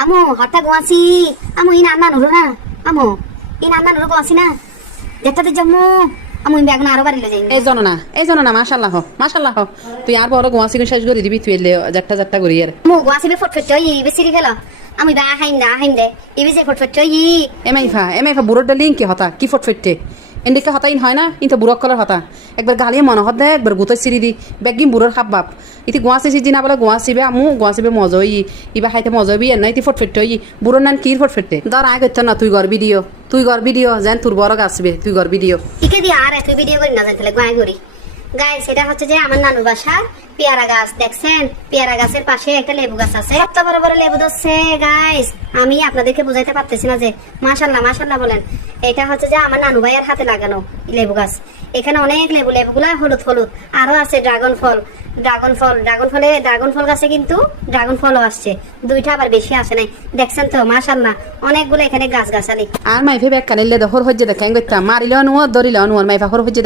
আমো হঠাৎ গোয়াছি আমো ইন আন্না নুরো না আমো ইন আন্না নুরো গোয়াছি না যেটাতে জম্মু আমো ইন বেগুন আরো বাড়িলে যাই এই জন না মাশাআল্লাহ তুই আর বড় গোয়াছি শেষ করে দিবি তুই এলে যাত্রা যাত্রা করি আর আমো গোয়াছি বে ফটফট ই বেসিরি গেল আমি বা হাইন দে ইবি যে ফটফট ই এমাইফা বুড়োর লিঙ্ক কি হতা কি ফটফটে এন্ডিকে হতা ইন হয় না ইনতে বুড়ক কলার হতা একবার গালিয়ে মনে হত দে একবার গুতো সিরি দি বেগিম বুড়োর খাপ বাপ ইতি গোয়াছি সিজি না বলে গোয়াছিবে আমু গোয়াছিবে মজা ইবা খাইতে মজা বি এর না ইতি ফটফট বুড়োর নান কির ফটফটে ধর আগে তো না তুই গর্বি দিও যেন তোর বড় আসবে তুই গর্বি দিও ইকে দি আর এত ভিডিও করি না জানতে গায় করি গাইস এটা হচ্ছে যে আমার নানুর বাসার পেয়ারা গাছ দেখছেন পেয়ারা গাছের পাশে একটা লেবু গাছ আছে কত বড় বড় লেবু ধরছে গাইস আমি আপনাদেরকে বুঝাইতে পারতেছি না যে মাশাআল্লাহ বলেন এটা হচ্ছে যে আমার নানু ভাইয়ের হাতে লাগানো লেবু গাছ এখানে অনেক লেবুগুলা হলুদ আরো আছে ড্রাগন ফল গাছে কিন্তু ড্রাগন ফলও আসছে দুইটা আবার বেশি আসে নাই দেখছেন তো মাশাআল্লাহ অনেকগুলো এখানে গাছ গাছালি আর মাইফে ব্যাগ কানিলে দহর হজ্জে দেখেন গইতা মারিলেও নুয়ার ধরিলেও নুয়ার মাইফা হর হজ্জে